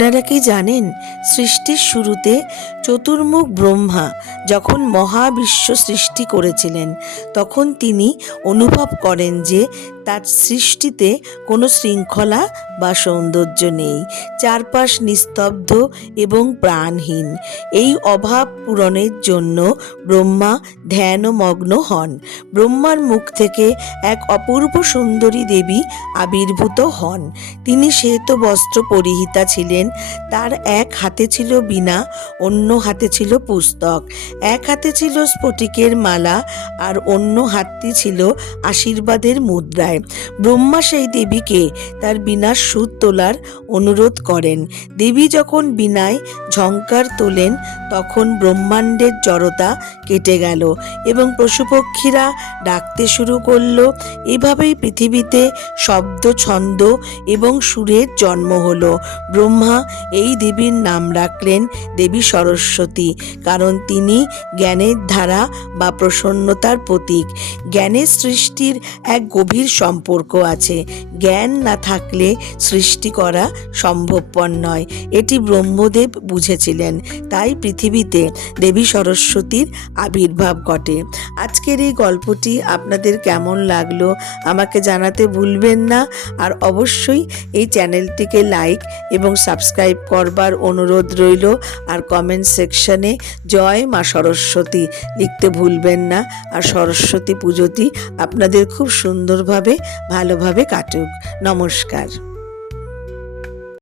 আপনারা কি জানেন, সৃষ্টির শুরুতে চতুর্মুখ ব্রহ্মা যখন মহাবিশ্ব সৃষ্টি করেছিলেন তখন তিনি অনুভব করেন যে তার সৃষ্টিতে কোনো শৃঙ্খলা বা সৌন্দর্য নেই। চারপাশ নিস্তব্ধ এবং প্রাণহীন। এই অভাব পূরণের জন্য ব্রহ্মা ধ্যানমগ্ন হন। ব্রহ্মার মুখ থেকে এক অপূর্ব সুন্দরী দেবী আবির্ভূত হন। তিনি শ্বেত বস্ত্র পরিহিতা ছিলেন। তার এক হাতে ছিল বীণা, অন্য হাতে ছিল পুস্তক। এক হাতে ছিল স্ফটিকের মালা আর অন্য হাতটি ছিল আশীর্বাদের মুদ্রায়। ব্রহ্মা সেই দেবীকে তার বীণার সুর তোলার অনুরোধ করেন। দেবী যখন বীণায় ঝংকার তোলেন তখন ব্রহ্মাণ্ডের জড়তা কেটে গেল এবং পশুপক্ষীরা ডাকতে শুরু করল। এভাবেই পৃথিবীতে শব্দ, ছন্দ এবং সুরের জন্ম হলো। ব্রহ্মা এই দেবীর নাম রাখলেন দেবী সরস্বতী, কারণ তিনি জ্ঞানের ধারা বা প্রসন্নতার প্রতীক। জ্ঞানের সৃষ্টির এক গভীর সম্পর্ক আছে। জ্ঞান না থাকলে সৃষ্টি করা সম্ভবপর নয়, এটি ব্রহ্মদেব বুঝেছিলেন। তাই পৃথিবীতে দেবী সরস্বতীর আবির্ভাব ঘটে। আজকের এই গল্পটি আপনাদের কেমন লাগলো আমাকে জানাতে ভুলবেন না। আর অবশ্যই এই চ্যানেলটিকে লাইক এবং সাবস্ক্রাইব করবার অনুরোধ রইল। আর কমেন্ট সেকশনে জয় মা সরস্বতী লিখতে ভুলবেন না। আর সরস্বতী পুজোটি আপনাদের খুব সুন্দরভাবে ভালোভাবে কাটুক। নমস্কার।